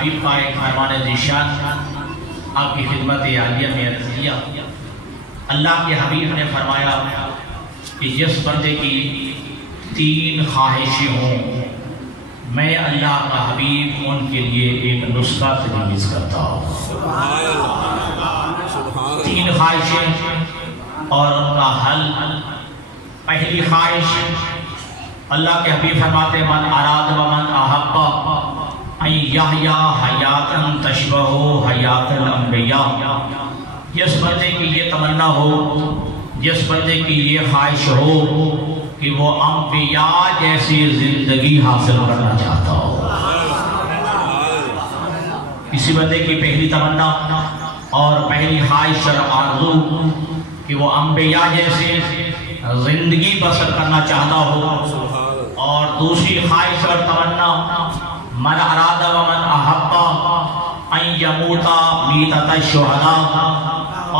حبیب کا ایک فرمان ذیشان آپ کی خدمت عالیہ میں عرض کیا۔ اللہ کے حبیب نے فرمایا کہ جس بندے کی 3 خواہشیں ہوں، میں اللہ کا حبیب ان کے لیے ایک نسخہ تجویز کرتا ہوں۔ 3 خواہشیں اور ان کا حل۔ پہلی خواہش، اللہ کے حبیب فرماتے ہیں من اراد و من احب ان یحیا حیاتا تشبہ حیات الانبیاء۔ جس بندے کی یہ تمنا ہو، جس بندے کی یہ خواہش ہو کہ وہ انبیاء جیسی زندگی حاصل کرنا چاہتا ہو، کسی بندے کی پہلی تمنا اور پہلی خواہش اور آرزو کہ وہ انبیاء جیسی زندگی بسر کرنا چاہتا ہو، اور دوسری خواہش اور تمنا من اراد و من احب ان یموتا میتۃ الشہداء،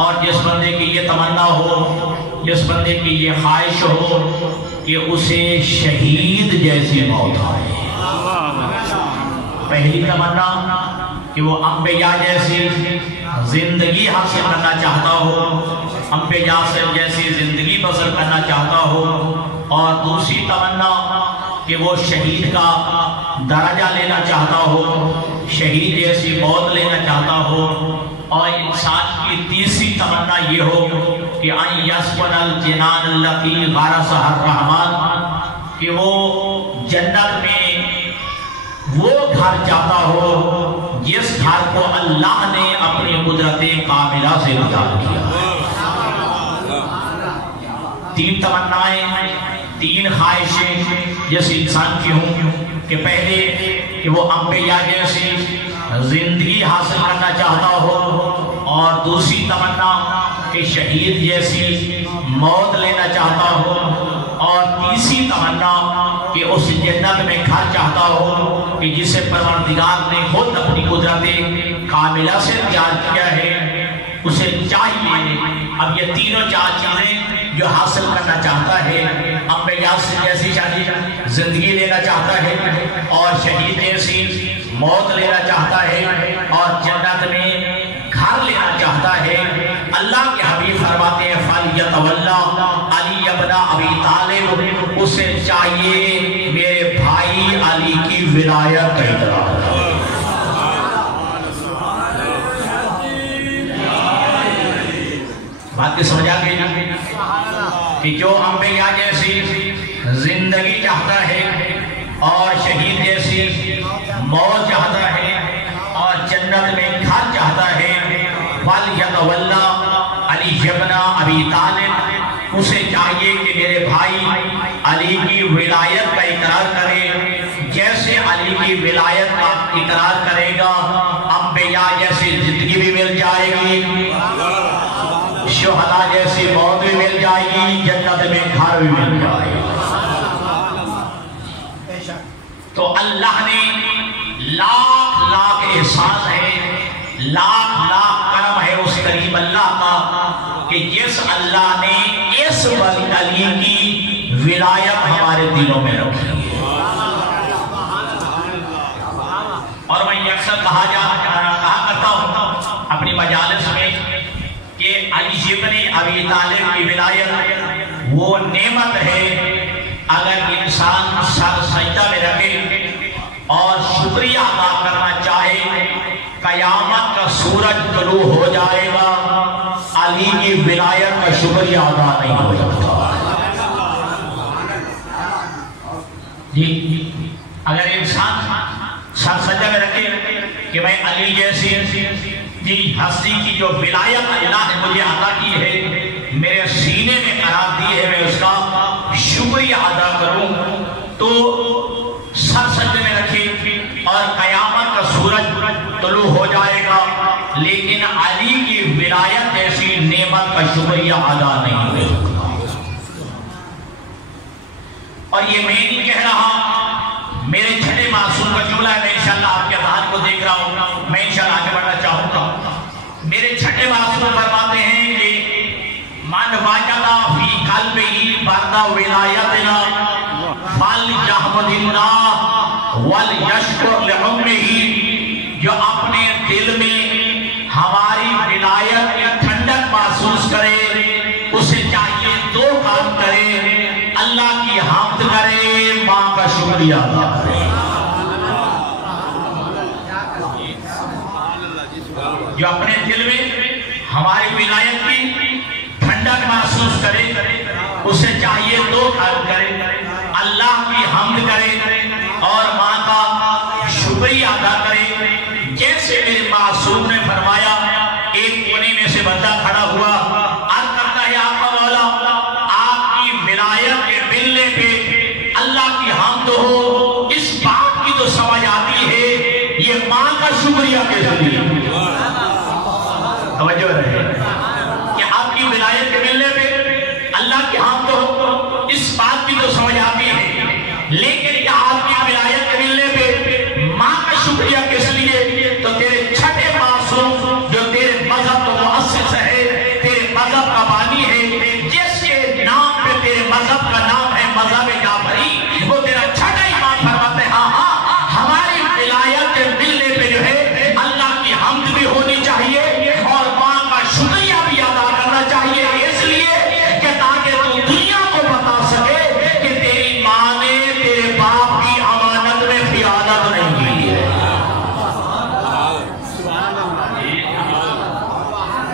اور جس بندے کی یہ تمنا ہو، جس بندے کی یہ خواہش ہو کہ اسے شہید جیسی موت آئے۔ پہلی تمنا کہ وہ انبیاء جیسی زندگی حاصل کرنا چاہتا ہو، انبیاء جیسی زندگی بسر کرنا چاہتا ہو، اور دوسری تمنا کہ وہ شہید کا درجہ لینا چاہتا ہو، شہید جیسی موت لینا چاہتا ہو، اور انسان کی تیسری تمنا یہ ہو کہ ان یسکن الجنان التی غرسها الرحمن، کہ وہ جنت میں وہ گھر چاہتا ہو جس گھر کو اللہ نے اپنی قدرت کاملہ سے تیار کیا۔ 3 تمنائیں، 3 خواہشیں جس انسان کی ہوں کہ پہلے کہ وہ انبیاء جیسی زندگی حاصل کرنا چاہتا ہو، اور دوسری تمنا کہ شہید جیسی موت لینا چاہتا ہو، اور تیسری تمنا کہ اس جنت میں گھر چاہتا ہو کہ جسے پروردگار نے خود اپنی قدرت کاملہ سے تیار کیا ہے۔ اسے چاہیے اب یہ تینوں 4 چیزیں جو حاصل کرنا چاہتا ہے، انبیاء جیسی زندگی لینا چاہتا ہے، اور شہید جیسی موت لینا چاہتا ہے، اور جنت میں گھر لینا چاہتا ہے۔ اللہ کے حبیب فرماتے ہیں فَلْيَتَوَلَّ علی ابن ابی طالب، اسے چاہیے میرے بھائی علی کی ولایت کا اقرار کرے۔ بات کی سمجھا گئی نا کہ جو انبیاء جیسی زندگی چاہتا ہے اور شہید جیسی موت چاہتا ہے اور جنت میں گھر چاہتا ہے، وَلْيَتَوَلَّ علی ابن ابی طالب، اسے چاہیے کہ میرے بھائی علی کی ولایت کا اقرار کرے۔ جیسے علی کی ولایت کا اقرار کرے گا، انبیاء جیسی زندگی بھی مل جائے گی، شہداء جیسی موت بھی مل جائے گی، جنت میں گھر بھی مل جائے گی۔ تو اللہ نے لاکھ لاکھ احسان ہے، لاکھ لاکھ کرم ہے اس کریم اللہ کا کہ جس اللہ نے اس علی کی ولایت ہمارے دلوں میں رکھی ہے۔ اور میں اکثر کہا کرتا ہوں اپنی مجالس میں کہ علی ابن ابی طالب کی ولایت وہ نعمت ہے، اگر انسان سر سجدہ میں رکھے اور شکریہ ادا کرنا چاہے، قیامت کا سورج طلوع ہو جائے گا، علی کی ولایت کا شکریہ ادا نہیں ہو سکتا۔ جی اگر انسان سر سجدہ میں رکھے کہ میں علی جیسی ہستی کی جو ولایت اللہ نے مجھے عطا کی ہے، میرے سینے میں قرار دی ہے، میں اس کا شکریہ ادا کروں، تو سر سجدے میں رکھے اور قیامت کا سورج طلوع ہو جائے گا، لیکن علی کی ولایت جیسی نعمت کا شکریہ ادا نہیں ہو سکتا۔ اور یہ میں نہیں کہہ رہا، میرے چھٹے معصوم کا جملہ ہے، میں انشاءاللہ آپ کے ہاتھ کو دیکھ رہا ہوں، میں انشاءاللہ آگے بڑھنا چاہوں گا۔ میرے چھٹے معصوم فرماتے ہیں کہ من وجد فی قلبہ برد ولایتنا فلیحمد اللہ ولیشکر لعمہ، جو شکریہ ادا کریں۔ جو اپنے دل میں ہماری ولایت کی ٹھنڈک محسوس کرے اسے چاہیے دو کام کرے، اللہ کی حمد کرے اور ماں کا شکریہ ادا کرے۔ جیسے میرے معصوم نے فرمایا، ایک کونے میں سے بندہ کھڑا ہوا، عرض کرتا ہے آقا مولا آپ کی ولایت کے ملنے پہ اللہ کی حمد ہو، اس بات کی تو سمجھ آتی ہے یہ ماں کا شکریہ کے ذریعے توجہ رہے کہ آپ کی ولایت کے ملنے پہ اللہ کی حمد ہو، اس بات کی تو سمجھ آتی ہے، لیکن یہ آپ کی ولایت کے ملنے پہ ماں کا شکریہ کس لیے؟ تو تیرے چھٹے معصوم جو تیرے مذہب کا مؤسس ہے، تیرے مذہب کا بانی ہے، جس کے نام پہ تیرے مذہب کا نام ہے مذہب جعفری، وہ تیرا چھٹا امام فرماتے ہیں ہاں ہماری ولایت کے ملنے پہ جو ہے اللہ کی حمد بھی ہونی چاہیے اور ماں کا شکریہ بھی ادا کرنا چاہیے، اس لیے کہ تاکہ تو دنیا کو بتا سکے کہ تیری ماں نے تیرے باپ کی امانت میں خیانت نہیں کی ہے،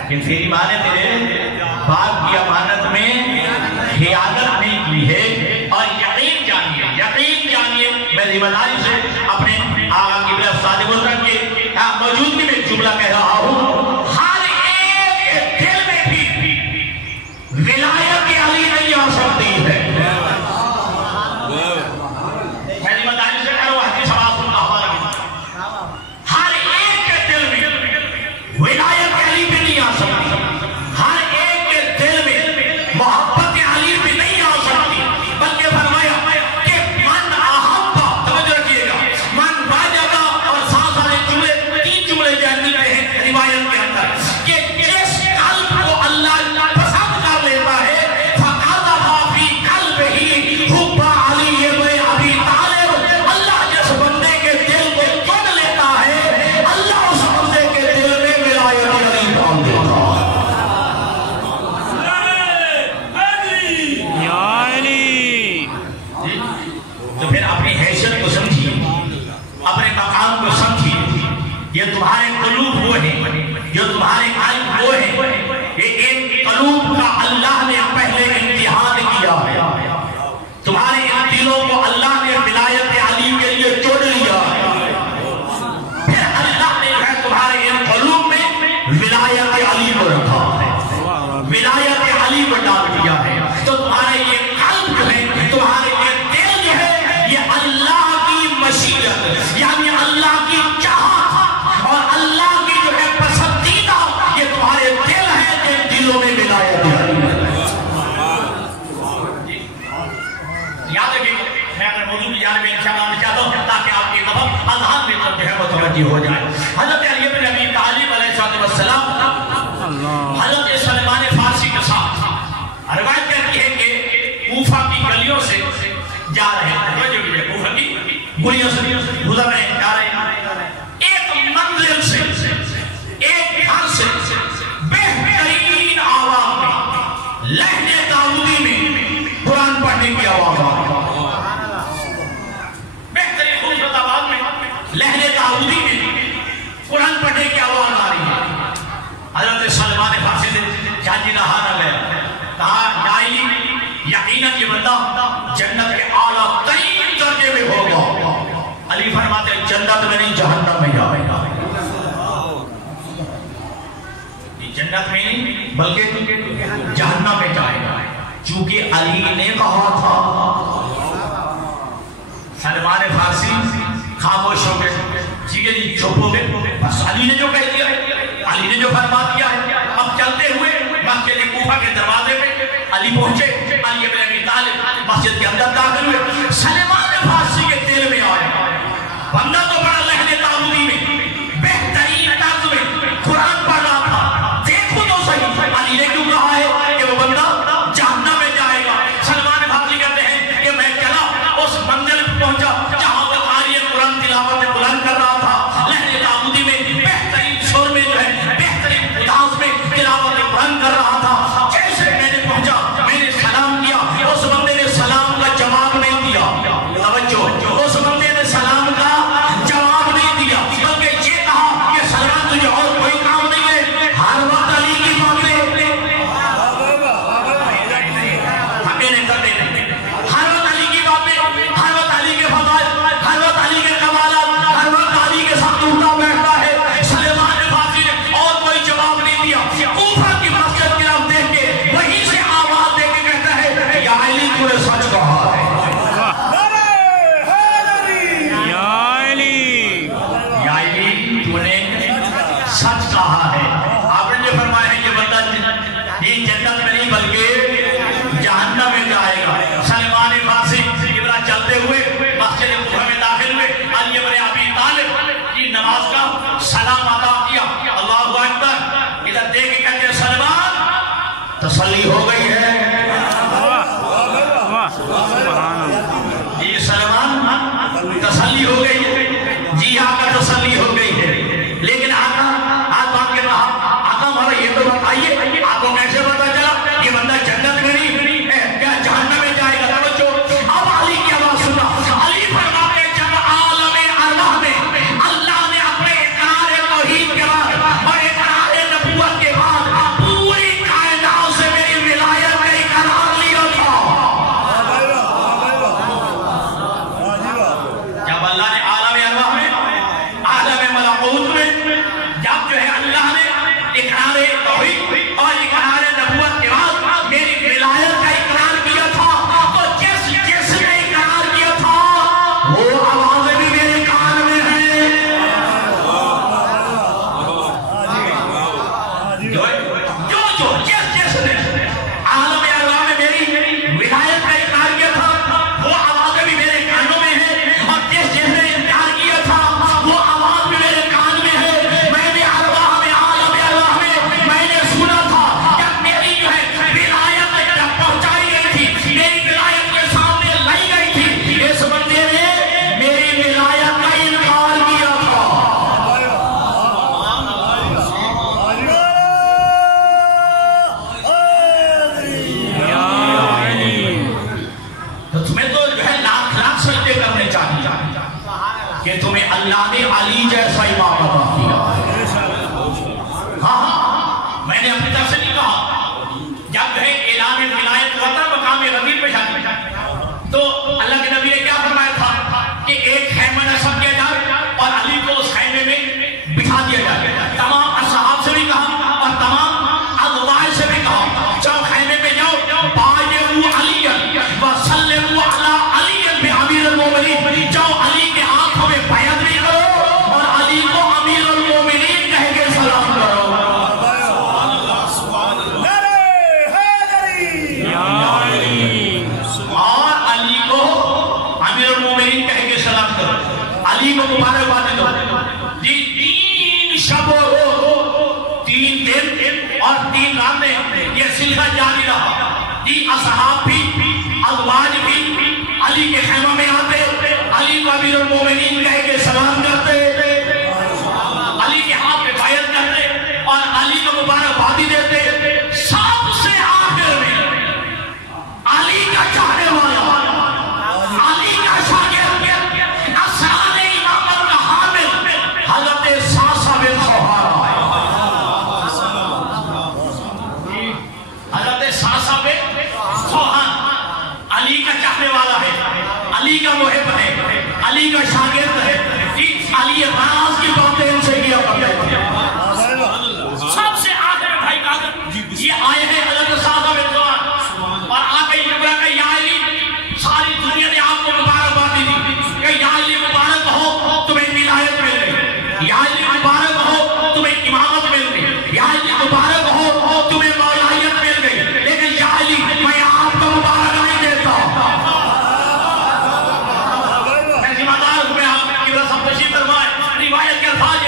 کہ تیری ماں نے تیرے باپ کی امانت میں خیانت نہیں کی ہے۔ اور یقین جانیے میں ذمہ داری سے اپنے آقا قبلہ صادق محترم کی موجودگی میں جملہ کہہ رہا ہوں، ہر ایک دل میں بھی ولایت علی نہیں آ سکتی ہے۔ میں ذمہ داری سے کہہ رہا ہوں، حدیث حواسن کا حوالہ بھی، ہر ایک کے دل میں ولایت علی بھی نہیں آ سکتی، ہر ایک کے دل میں محبت علی بھی نہیں آ سکتی، بلکہ فرمایا کہ من احبا، توجہ رکھیے گا، من واجبا، اور ساتھ سارے جملے تین جملے جانتے ہیں روایت کے اندر کہ جس قلب کو اللہ پسند کر لیتا ہے فَقَذَفَ فِي قَلْبِهِ حُبَّ عَلِيِّ بْنِ أَبِي طَالِبٍ، اللہ جس بندے کے دل کو چن لیتا ہے اللہ اس بندے کے دل میں ولایت علی ڈال دیتا ہے۔ تو پھر اپنی حیثیت کو سمجھیے، اپنے مقام کو سمجھیے، یہ تمہارے قلوب وہ ہیں، جو تمہارے قلب وہ ہیں، یہ ایک قلوب کا اللہ نے پہلے امتحان کیا ہے، تمہارے ان دلوں کو اللہ نے ولایت علی کے لیے چن لیا ہے، پھر اللہ نے تمہارے ان قلوب میں ولایت علی کو رکھا ہے، ولایت علی کو ڈال دیا ہے، تو تمہارے یہ قلب جو ہے، تمہارے یہ دل جو ہے، یہ اللہ کی مشیت یعنی اللہ کی چاہت اور اللہ کی جو ہے پسندیدہ، یہ تمہارے دل ہیں جن دلوں میں ولایت علی ہے۔ یاد رکھیں، میں اگر موضوع کی جانب انشاءاللہ میں چاہتا ہوں تاکہ آپ کی طرف اذہان میں جو ہے وہ توجہ ہو جائے۔ حضرت علی بن ابی طالب علیہ السلام حضرت سلمان فارسی کے ساتھ روایت کرتی ہے کہ کوفہ کی گلیوں سے جا رہے ہیں، کوفہ کی گلیوں سے گزر رہے ہیں، جا رہے ہیں، ایک منزل سے ایک گھر سے بہترین آواز میں لہجے داؤدی میں قرآن پڑھنے کی آواز آ رہی ہے، بہترین خوبصورت آواز میں لہجے داؤدی میں قرآن پڑھنے کی آواز آ رہی ہے۔ حضرت سلمان فارسی سے جاجی رہا نہ گیا، کہا جائی یقیناً یہ بندہ جنت کے اعلیٰ ترین درجے میں ہوگا۔ علی فرماتے ہیں جنت میں نہیں جہنم میں جائے گا، جنت میں نہیں بلکہ جہنم میں جائے گا، چونکہ علی نے کہا تھا۔ سلمان فارسی خاموش ہو گئے، ٹھیک ہے جی چپ ہو گئے، بس علی نے جو کہہ دیا ہے، علی نے جو فرما دیا ہے۔ اب چلتے ہوئے مسجد کوفہ کے دروازے پہ علی پہنچے، علی بن ابی طالب مسجد کے اندر داخل ہوئے، سلمان فارسی کے دل میں آیا، بندہ تو بڑا لہجے داؤدی میں بہترین طرز میں قرآن پڑھ رہا تھا، دیکھو تو صحیح علی نے کیوں کہا ہے کہ وہ بندہ جہنم میں جائے گا۔ سلمان فارسی کہتے ہیں کہ میں چلا اس منزل پہ پہنچا جہاں پر قاری قرآن تلاوت بلند کر رہا تھا، لہجے داؤدی میں بہترین سر میں جو ہے بہترین انداز میں تلاوت بلند کر رہا تھا۔ جیسے میں نے پہنچا، میں نے سلام کیا، اس بندے نے سلام کا جواب نہیں دیا، توجہ رہا ہے. آپ نے جو فرمایا ہے یہ بندہ یہ جنت میں نہیں بلکہ جہنم میں جائے گا. سلمان فارسی ابرا چلتے ہوئے مسجد کوفہ میں داخل ہوئے. علی بن ابی طالب کی نماز کا سلام ادا کیا. اللہ اکبر. ادھر دیکھ کے کہتے ہیں سلمان تسلی ہو گئی ہے. جی سلمان تسلی ہو گئی ہے. جی آقا تسلی ہو گئی ہے. لیکن آقا آج بات کے رہا آقا ہمارا یہ تو بتائیے آپ کو کیسے پتا چلا یہ بندہ جنت میں نہیں ہے کیا جہنم میں جائے گا؟ اب علی کی آواز سنا. علی فرماتے ہیں جب عالم ارواح میں اللہ نے اپنے اقرار توحید کے بعد اور اقرار نبوت کے بعد پوری کائنات سے میری ولایت کا اقرار لیا تھا. جب اللہ نے عالم ارواح میں عالم ملکوت میں جب جو ہے اللہ نے اقرار توحید اور اقرار نبوت کے بعد میری ولایت کا اقرار کیا تھا تو جس نے اقرار کیا تھا وہ آوازیں بھی میرے کان میں ہیں. جو جس نے عالم ارواح میں میری ولایت کا اقرار کیا تھا وہ آوازیں بھی میرے کانوں میں ہیں اور جس نے انکار کیا تھا وہ آواز بھی میرے کان میں ہے. میں نے ارواح میں عالم ارواح میں نے سنا تھا جب میری جو ہے ولایت جب پہنچائی گئی تھی میری ولایت کے سامنے لائی گئی تھی اس بندے نے میری ولایت کا انکار کیا تھا. تو تمہیں تو جو ہے لاکھ لاکھ سجدے کرنے چاہیے کہ تمہیں اللہ نے علی جیسا امام عطا کیا. ہاں میں نے اپنی طرف سے نہیں کہا. جب جو ہے اعلان ولایت ہوا تھا مقام رفیع پہ شامل تو اللہ کے نبی نے کیا فرمایا تھا کہ ایک خیمہ نصب کیا جائے اور علی کو اس خیمے میں بٹھا دیا جائے. تمام اصحاب سے بھی کہا اور تمام ازواج سے بھی کہا جاؤ خیمے میں جاؤ بایعوا علی وسلموا علی علی بامیر المومنین. جاؤ علی کے ہاتھوں میں بیعت بھی کرو اور علی کو امیر المومنین کہہ کے سلام کرو. اور علی کو امیر المومنین کہہ کے سلام کرو. علی کو مبارکباد دو. جی 3 شب و روز 3 دن اور 3 راتیں یہ سلسلہ جاری رہا. جی اصحاب بھی ازواج بھی علی کے خیمہ میں آتے علی کو امیر المومنین کہہ کے سلام کرتے علی کے ہاتھ پہ بیعت کرتے اور علی کو مبارکبادی دیتے. سب سے آخر میں علی کا چاہنے والا علی کا شاگرد اسرار امامت کا حامل حضرت ساسا بن سہارا ہے. حضرت ساسا بن سہارا علی کا چاہنے والا ہے علی کا محب ہے علی کا شاگرد ہے. علی راز کی باتیں ان سے کیا کرتے تھے. سب سے آخر میں بھائی کہا یہ آئے ہیں حضرت ساسا بن سہارا اور آگے یا علی ساری دنیا نے آپ کو مبارکبادی دی کہ یا علی مبارک ہو تمہیں ولایت مل گئی. یا علی مبارک ہو تمہیں امامت مل گئی. یا علی مبارک ہو تمہیں مولایت مل گئی. لیکن یا علی میں آپ کو مبارک نہیں دیتا. میں ذمہ دار ہوں. میں آپ کی وجہ سب تشریف فرمائے. روایت کے الفاظ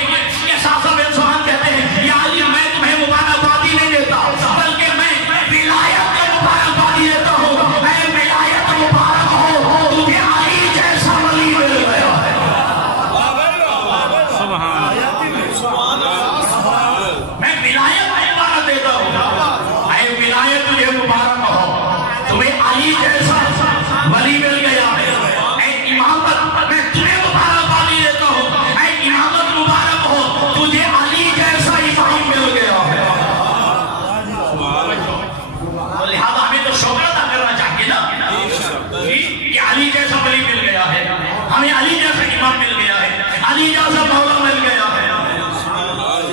یہ ساسا بن سہارا کہتے ہیں یا علی میں تمہیں مبارکبادی نہیں دیتا بلکہ میں ولایت کا مبارکبادی دیتا ہوں. میں ولایت مبارک ہو تجھے علی جیسا ولی مل گیا ہے. میں ولایت مبارک دیتا ہوں. اے ولایت تجھے مبارک ہو تمہیں علی جیسا ولی مل گیا ہے. اے امامت میں تجھے مبارکبادی دیتا ہوں. اے امامت مبارک ہو تجھے علی جیسا امام مل گیا ہے. لہذا ہمیں تو شکر ادا کرنا چاہیے نا کہ علی جیسا ولی مل گیا ہے. ہمیں علی جیسا امام مل گیا ہے. علی جیسا مولا مل گیا ہے.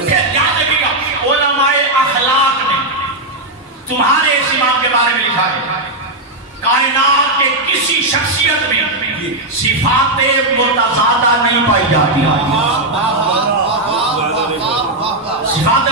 پھر یاد رکھیے گا علماء اخلاق نے تمہارے اس امام کے بارے میں لکھا ہے کائنات کے کسی شخصیت میں صفات متضادہ نہیں پائی جاتی. صفات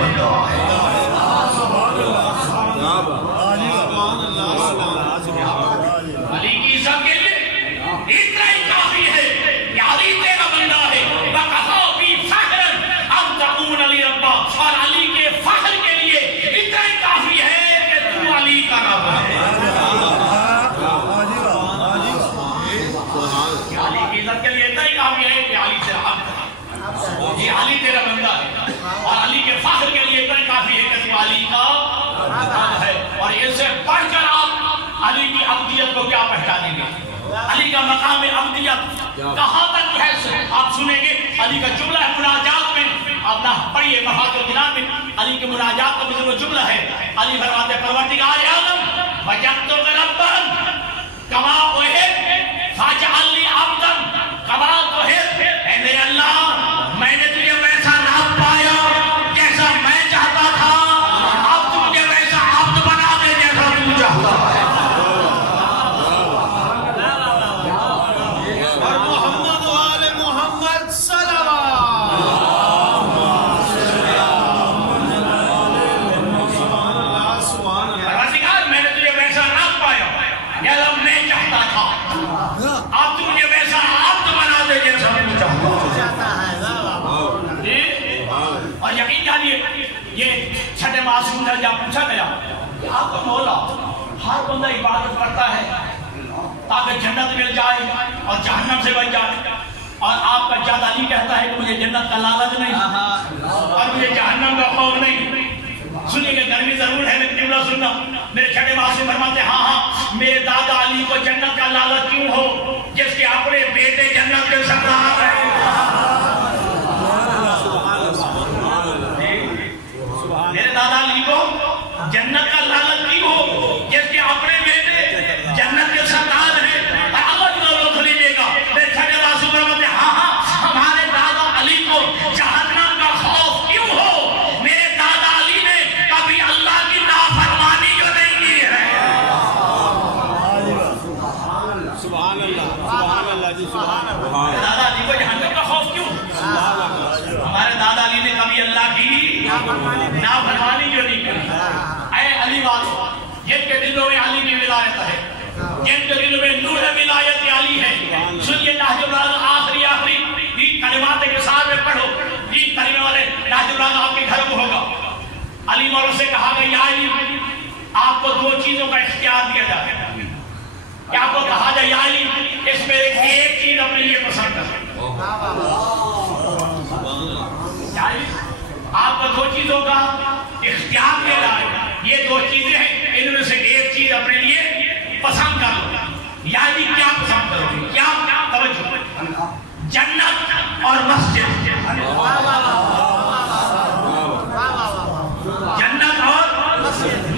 بندہ ہے۔ علی کی عزت کے لیے اتنا ہی کافی ہے کہ علی تیرا بندہ ہے۔ وَقَفَا بِي فَخْرًا أَن تَكُونَ لِي رَبًّا، اور علی کے فخر کے لیے اتنا ہی کافی ہے کہ تو علی کا رب ہے۔ علی کی عزت کے لیے اتنا ہی کافی ہے کہ علی تیرا حق ہے، یہ علی تیرا بندہ ہے، اور علی کے فخر کے لیے اتنا ہی کافی ہے کہ تو علی کا رب ہے۔ اور اس سے بڑھ کر آپ علی کی عبدیت کو کیا پہچانیں گے؟ علی کا مقام عبدیت کہاں تک ہے؟ آپ سنیں گے علی کا جملہ ہے مناجات میں، آپ نہ پڑھئے محاجر جنان میں علی کے مناجات کا وہ جملہ ہے۔ علی فرماتے ہیں پروردگار عالم وجدتک ربا کما احب فاجعل لی عبدا کما تحب، اے میرے اللہ میں نے تجھے ویسا رب پایا جیسا میں چاہتا تھا، اب تو مجھے ویسا عبد بنا دے جیسا تو چاہتا ہے۔ یہ چھٹے معصوم سے جب پوچھا گیا کہ آپ کا مولا ہر بندہ عبادت کرتا ہے تاکہ جنت مل جائے اور جہنم سے بچ جائے، اور آپ کا جد علی کہتا ہے کہ مجھے جنت کا لالچ نہیں اور مجھے جہنم کا خوف نہیں۔ سنیے کہ گرمی ضرور ہے لیکن جملہ سننا، میرے چھٹے معصوم فرماتے ہیں ہاں میرے دادا علی کو جنت کا لالچ کیوں ہو جس کے اپنے بیٹے جنت کے سردار ہیں۔ میرے دادا علی کو جنت کا لالچ نہیں ہو جس کے اپنے بیٹے جنت کے سردار ہیں۔ اللہ کی دولت لیجیے گا، میرے چھٹے معصوم فرماتے ہیں ہاں ہمارے دادا علی کو جہنم کا خوف کیوں ہو؟ میرے دادا علی نے کبھی اللہ کی نافرمانی جو نہیں کی ہے۔ سبحان اللہ، سبحان اللہ جی، سبحان اللہ۔ دادا علی کو جہنم کا خوف کیوں؟ ہمارے دادا علی نے کبھی اللہ کی نافرمانی جو نہیں کری۔ اے علی والو، جن کے دلوں میں علی کی ولایت ہے، جن کے دلوں میں نور ولایت علی ہے، سنیے نہج البلاغہ آخری یہ کلمات کے ساتھ میں پڑھو، یہ کلمے والے نہج البلاغہ آپ کے گھر میں ہوگا۔ علی مولا سے کہا گیا یا علی آپ کو دو چیزوں کا اختیار دیا جائے، کہ آپ کو کہا جائے یا علی اس میں ایک چیز اپنے لیے پسند کر، آپ کو دو چیزوں کا اختیار دیا جائے، یہ دو چیزیں ہیں، ان میں سے ایک چیز اپنے لیے پسند کر لو۔ یعنی کیا پسند کرو گے؟ کیا توجہ؟ جنت اور مسجد، جنت اور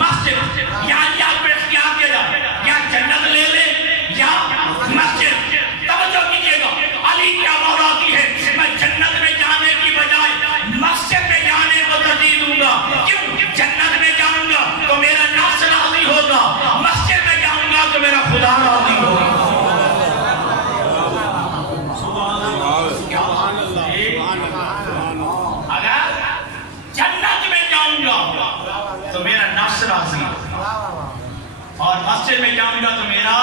مسجد، یعنی آپ کو اختیار دیا جائے یا جنت لے لے یا مسجد۔ توجہ کیجئے گا، علی کیا مولا کی ہے میں جنت میں جانے کی بجائے مسجد میں جانے کو ترجیح دوں گا۔ کیوں؟ جنت میں جاؤں گا تو میرا نفس راضی ہوگا، مسجد میں جاؤں گا تو میرا خدا راضی ہوگا۔ اگر جنت میں جاؤں گا تو میرا نفس راضی ہوگا، اور مسجد میں جاؤں گا تو میرا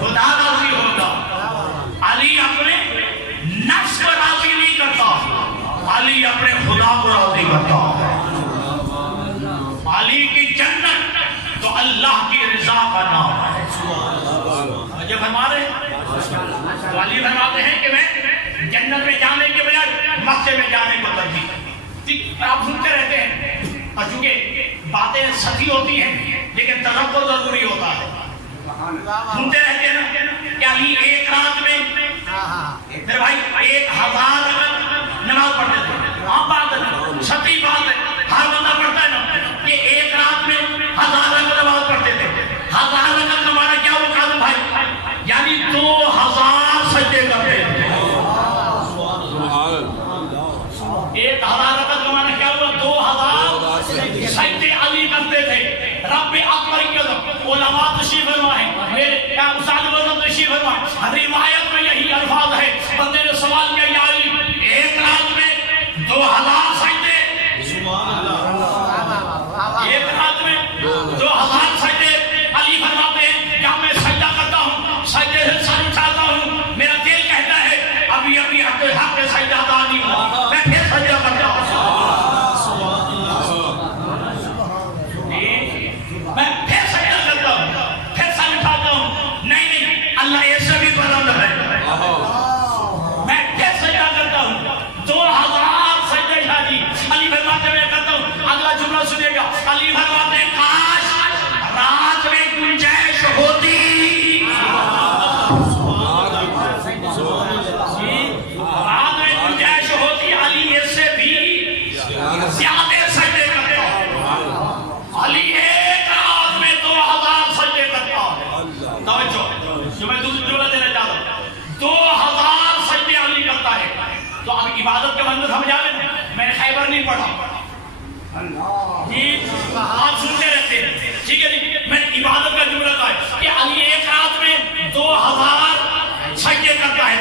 خدا راضی ہوگا۔ علی اپنے نفس کو راضی نہیں کرتا، علی اپنے خدا کو راضی کرتا ہے۔ علی کی جنت تو اللہ کی رضا کا نام ہے۔ جو فرما رہے ہیں تو علی فرماتے ہیں کہ میں جنت میں جانے کے بجائے مسجد میں جانے کو ترجیح دیتا ہوں۔ آپ سنتے رہتے ہیں، اور چونکہ باتیں سچی ہوتی ہیں لیکن تذکر ضروری ہوتا ہے، سنتے رہتے ہیں کہ علی ایک رات میں میرے بھائی 1000 نماز پڑھتے تھے۔ عام بات ہے، سچی بات ہے، ہر بندہ پڑھتا ہے نا، کہ ایک رات میں 1000 نماز پڑھتے تھے۔ 1000 رکعت کا معنی کیا ہوا قاسم بھائی؟ یعنی 2000 سجدے کرتے تھے۔ 1000 رکعت کا معنی کیا ہوا؟ 2000 سجدے علی کرتے تھے۔ رب اکبر کی علماء تشریف فرما ہے، میرے استاد مذہب تشریف فرما، روایت میں یہی الفاظ ہے۔ بندے نے سوال کیا یا علی ایک رات میں 2000 سجدے؟ زیادہ سجدے کرتا علی ایک رات میں 2000 سجدے کرتا توجہ جو میں دوسری جملہ دینا چاہتا ہوں 2000 سجدے علی کرتا ہے تو اب عبادت کا مطلب سمجھا لیں میں نے خیبر نہیں پڑھا آپ سنتے رہتے ہیں ٹھیک ہے میں نے عبادت کا جملہ کہا ہے کہ علی ایک رات میں 2000 سجدے کرتا ہے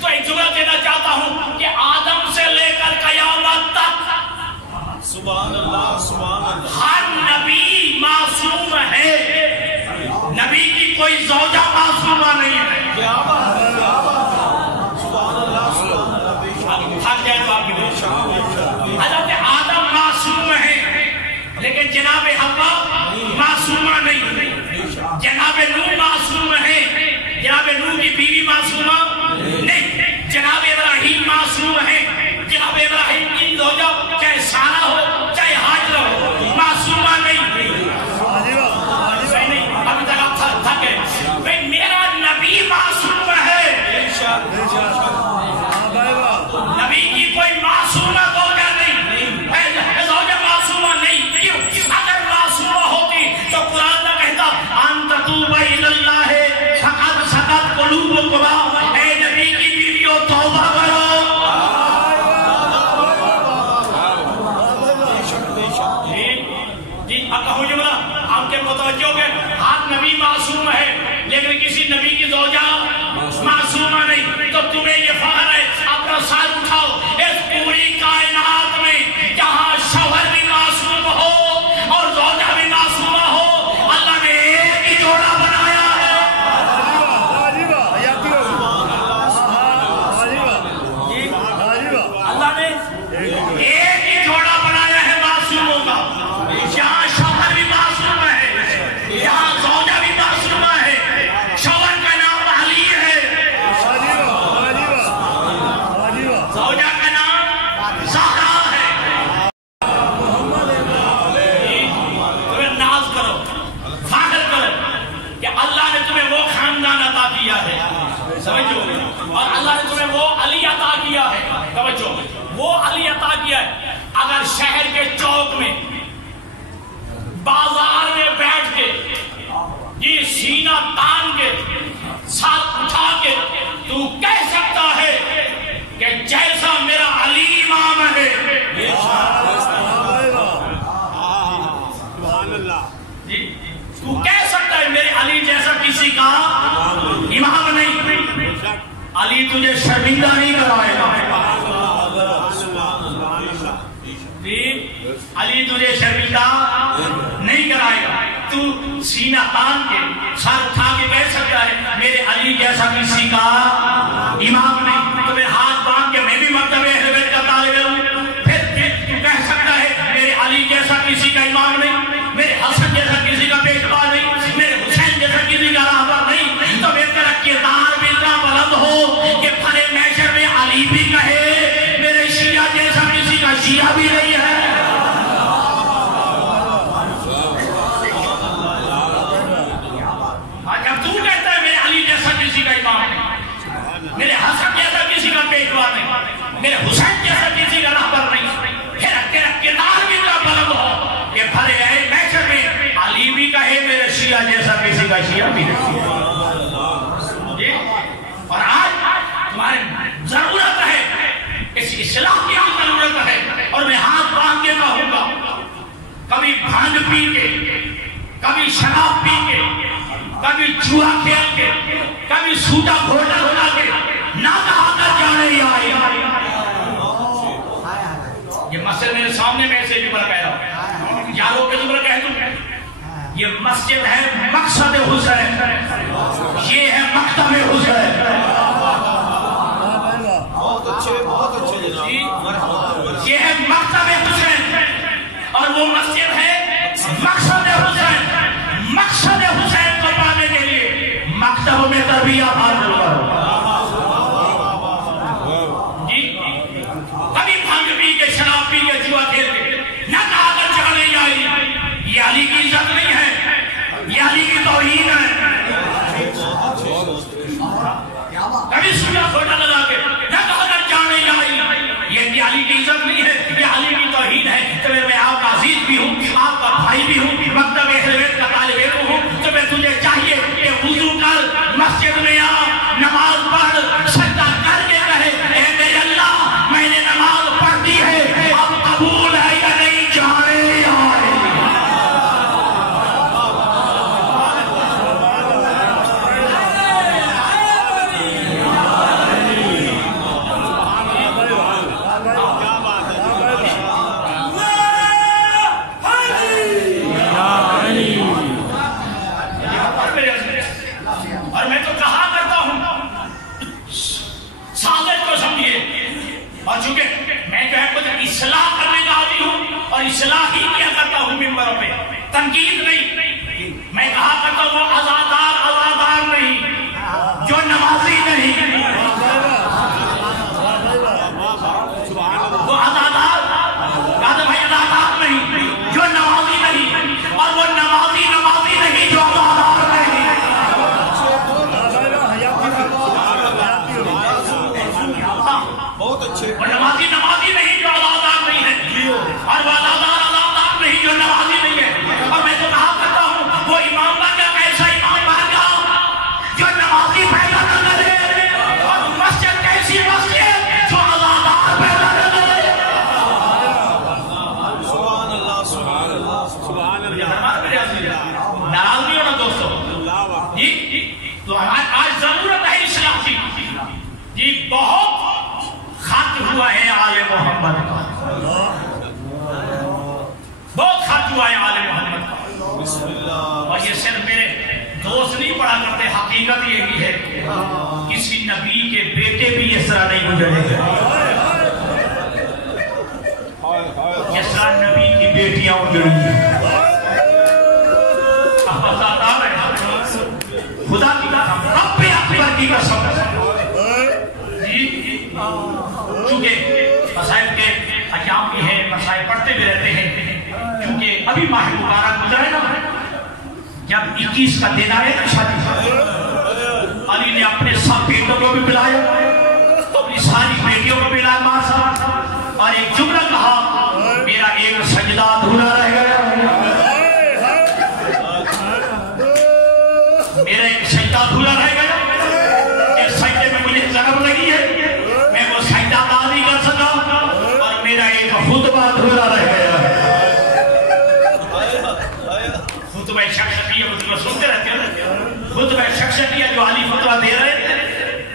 تو ایک جملہ دینا چاہتا ہوں کہ آدم سے لے کر قیامت تک سبحان اللہ سبحان اللہ ہر نبی معصوم ہے نبی کی کوئی زوجہ معصومہ نہیں ہے کیا بات ہے سبحان اللہ حضرت آدم معصوم ہے لیکن جناب حوا معصومہ نہیں جناب نوح معصوم ہے جناب نوح کی بیوی معصومہ نہیں جناب ابراہیم معصوم ہے جناب ابراہیم کی زوجہ چاہے سارہ ہو چاہے حاجرہ ہو معصومہ نہیں ابھی تک آپ تھک گئے میرا نبی معصوم ہے نبی کی کوئی معصومہ زوجہ نہیں زوجہ معصومہ نہیں کیوں اگر معصومہ ہوتی تو قرآن نہ کہتا ان تتوبا الی اللہ فقد سقط قلوبکما اے نبی کی بیویوں توبہ کرو جی اب کہو جملہ آپ کے متوجہ ہو گئے ہر نبی معصوم ہے لیکن کسی نبی کی زوجہ معصومہ نہیں تو تمہیں یہ فخر ہے اپنا ساتھ اٹھاؤ اس پوری کائنات میں جہاں شوہر بھی معصوم ہو اور زوجہ بھی معصومہ ہو اللہ نے ایک ہی جوڑا بنایا ہے اللہ نے ایک ہی جوڑا بنایا ہے معصوموں کا جہاں شوہر بھی معصوم ہے جہاں زوجہ بھی معصومہ ہے شوہر کا نام علی ہے زوجہ کا نام زہرا ہے تمہیں ناز کرو فخر کرو کہ اللہ نے تمہیں وہ خاندان عطا کیا ہے سمجھو اور اللہ نے تمہیں وہ علی عطا کیا ہے توجہ وہ علی عطا کیا ہے اگر شہر کے چوک میں بازار میں بیٹھ کے یہ سینہ تان کے ساتھ اٹھا کے تو کہہ سکتا ہے کہ جیسا میرا علی امام ہے جی تو کہہ سکتا ہے میرے علی جیسا کسی کا امام نہیں علی تجھے شرمندہ نہیں کرائے گا جی علی تجھے شرمندہ نہیں کرائے گا تو سینہ تان کے سر اٹھا کے کہہ سکتا ہے میرے علی جیسا کسی کا امام نہیں تو میں ہاتھ باندھ کے میں بھی مرتبہ اہل بیت کا طالب ہوں پھر تو کہہ سکتا ہے میرے علی جیسا کسی کا امام نہیں میرے حسن جیسا کسی کا پیشوا نہیں میرے حسین جیسا کسی کا راہبر نہیں تو میرا کردار بھی اتنا بلند ہو کہ پھرے محشر میں علی بھی کہے میرے شیعہ جیسا کسی کا شیعہ بھی نہیں ہے میرے حسن جیسا کسی کا پیشوا نہیں میرے حسین جیسا کسی کا راہبر نہیں پھر تیرا کردار بھی اتنا بلند ہو کہ بھلے اے محشر میں علی بھی کہے میرے شیعہ جیسا کسی کا شیعہ بھی نہیں اور آج تمہاری ضرورت ہے اس اصلاح کی ضرورت ہے اور میں ہاتھ باندھ کے کہوں گا کبھی بھانگ پی کے کبھی شراب پی کے کبھی جوا کھیل کے کبھی سوٹا گھوٹا ہلا کے نہ کہا کر جانے ہی آئے یہ مسجد میرے سامنے میں ایسے جملہ کہہ رہا ہوں یاروں کے جملہ کہہ دوں یہ مسجد ہے مقصد حسین یہ ہے مکتب حسین یہ ہے مکتب حسین اور وہ مسجد ہے مقصد حسین مقصد حسین کو پانے کے لیے مکتب میں تربیت حاصل کرو جی کبھی بھنگ پی کے شراب پی کے جوا کھیل کے نہ کہا کر چڑھنے آئی یہ علی کی عزت نہیں ہے یہ علی کی توہین ہے کبھی سوچا چھوٹا لگا کے نہ کہا کر جانے آئی یہ علی کی عزت نہیں ہے یہ علی کی توہین ہے تنقید نہیں، میں کہا کرتا ہوں وہ عزادار نہیں جو نمازی نہیں، وہ عزادار بھائی عزادار نہیں جو نمازی نہیں، اور وہ نمازی نہیں جو عزادار نہیں۔ بہت اچھے، وہ نمازی نہیں جو عزادار نہیں ہے، اور وہ عزادار نہیں جو نمازی نہیں ہے۔ اور میں تو کہا کرتا ہوں وہ امام بن گیا، ایسا امام بن گیا جو نمازی پیدا نہ کرے، اور مسجد کیسی مسجد جو عزادار پیدا نہ کرے۔ سبحان اللہ سبحان اللہ سبحان اللہ۔ ناراض نہیں ہونا دوستو جی، تو آج ضرورت ہے اصلاح کی جی۔ بہت خط ہوا ہے آل محمد کا، بہت خط ہوا ہے آل محمد کا، بسم اللہ۔ اور یہ صرف میرے دوست نہیں پڑھا کرتے، حقیقت یہی ہے کسی نبی کے بیٹے بھی اس طرح نہیں گزرے گا جس طرح نبی کی بیٹیاں گزری ہیں۔ اب بتاتا ہے خدا کی قسم، رب اکبر کی قسم جی، چونکہ مسائل کے ایام بھی ہیں، مسائل پڑھتے بھی رہتے ہیں، کیونکہ ابھی ماہ مبارک گزرے نا، جب 21 کا دن آئے نا شادی، علی نے اپنے سب بیٹوں کو بھی بلایا، اپنی ساری بیٹیوں کو بھی بلایا ماں، اور ایک جملہ کہا میرا ایک سجدہ ادھورا رہ گیا، میرا ایک سجدہ ادھورا رہ گیا، اس سجدے میں مجھے ضرب لگی ہے، میں وہ سجدہ ادا نہیں کر سکا، اور میرا ایک خطبہ ادھورا رہ گیا ہے۔ خطبہ شخصیہ خطبہ سنتے رہتے ہیں، خطبہ شخصیہ جو علی خطبہ دے رہے تھے،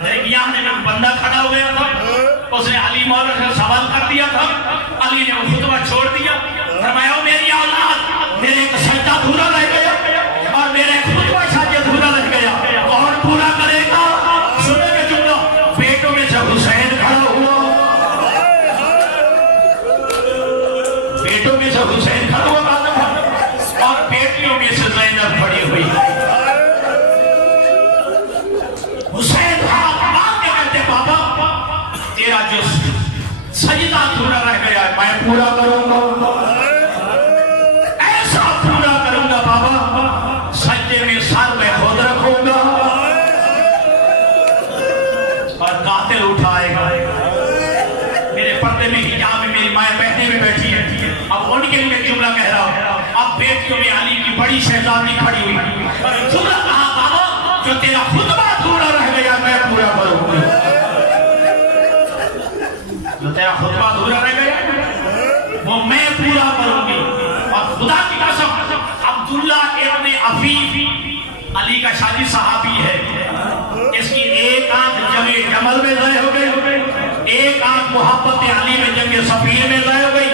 درمیان میں ایک بندہ کھڑا ہو گیا تھا، اس نے علی مولا سے سوال کر دیا تھا، علی نے وہ خطبہ چھوڑ دیا، فرمایا میری اولاد میرے ایک سجدہ ادھورا رہ گیا اور میرا ایک خطبہ شاید ادھورا رہ گیا، کون پورا کرے گا؟ سنے گا جملہ، بیٹوں میں سے حسین کھڑا ہوا، بیٹوں میں سے حسین کھڑا ہوا اور بیٹیوں میں سے زینب کھڑی ہوئی۔ حسین ماں کے کہتے بابا تیرا جو سجدہ ادھورا رہ گیا ہے میں پورا کروں گا، ایسا پورا کروں گا بابا سجدے میں سر میں خود رکھوں گا اور قاتل اٹھائے گا۔ میرے پردے میں حجاب میں میری مائیں بہنیں بھی بیٹھی ہیں، اب ان کے لیے جملہ کہہ رہا ہوں، اب بیٹیوں میں علی کی بڑی شہزادی کھڑی ہوئی اور جملہ کہا بابا جو تیرا خطبہ ادھورا رہ گیا میں پورا کروں گا، جو تیرا خطبہ ادھورا رہ گیا وہ میں پورا کروں گی۔ اور خدا کی قسم عبداللہ ابن عفیف علی کا شادی صحابی ہے، اس کی ایک آنکھ جنگ جمل میں ضائع ہو گئی، ایک آنکھ محبت علی میں جنگ صفین میں ضائع ہو گئی،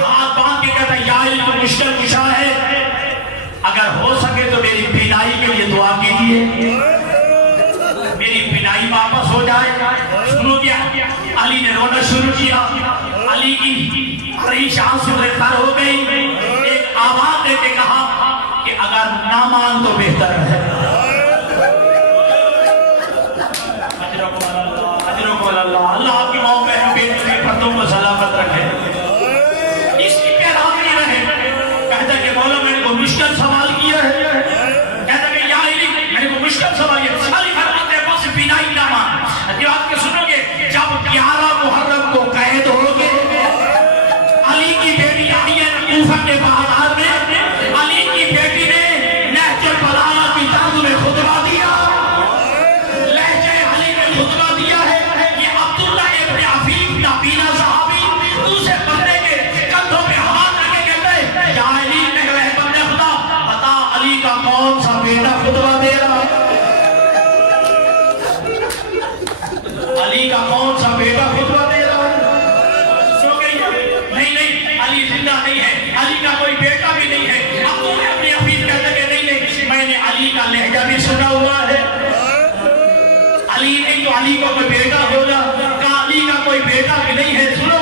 ہاتھ باندھ کے کہتا یا علی تو مشکل کشا ہے، اگر ہو سکے تو میری بینائی کے لیے دعا کیجیے، میری بینائی واپس ہو جائے۔ سنو کیا علی نے رونا شروع کیا، علی کی ریش آنسو سے تر ہو گئی، ایک آواز دے کے کہا کہ اگر نہ مان تو بہتر ہے۔ اللہ آپ کی ماں بہن بیٹی کے پردوں کو سلامت رکھے، اس کی پیروی رہے۔ کہتا ہے کہ مولا میں نے کو مشکل سوال کیا ہے، کہتا ہے کہ یا علی میں نے کو مشکل سوال کیا، علی فرماتے ہیں بس بینائی نہ مان۔ یہ آپ کے سنو گے جب 11 محرم کو قید ہوگے، علی کی بیٹی آئی ہے کوفہ کے بازار میں، علی کی بیٹی نے نہج البلاغہ کی طرز میں خطبہ دیا، لہجہ علی میں خطبہ دیا ہے۔ یہ عبداللہ ابن عفیف نبینا صحابی دوسرے بندے کے کندھوں پہ ہاتھ رکھے کہتے ہیں یا علی نگلہ بندے خدا بتا علی کا کون سا بیٹا خطبہ دے رہا ہے، علی کا کون سا بیٹا خطبہ دے رہا ہے؟ سو گئی نہیں علی زندہ نہیں ہے، علی کا کوئی بیٹا بھی نہیں ہے۔ عبداللہ ابن عفیف کہتے کہ نہیں میں نے علی کا لہجہ بھی سنا ہوا ہے، علی نہیں تو علی کو کوئی بیٹا ہوگا، کہا علی کا کوئی بیٹا بھی نہیں ہے۔ سنو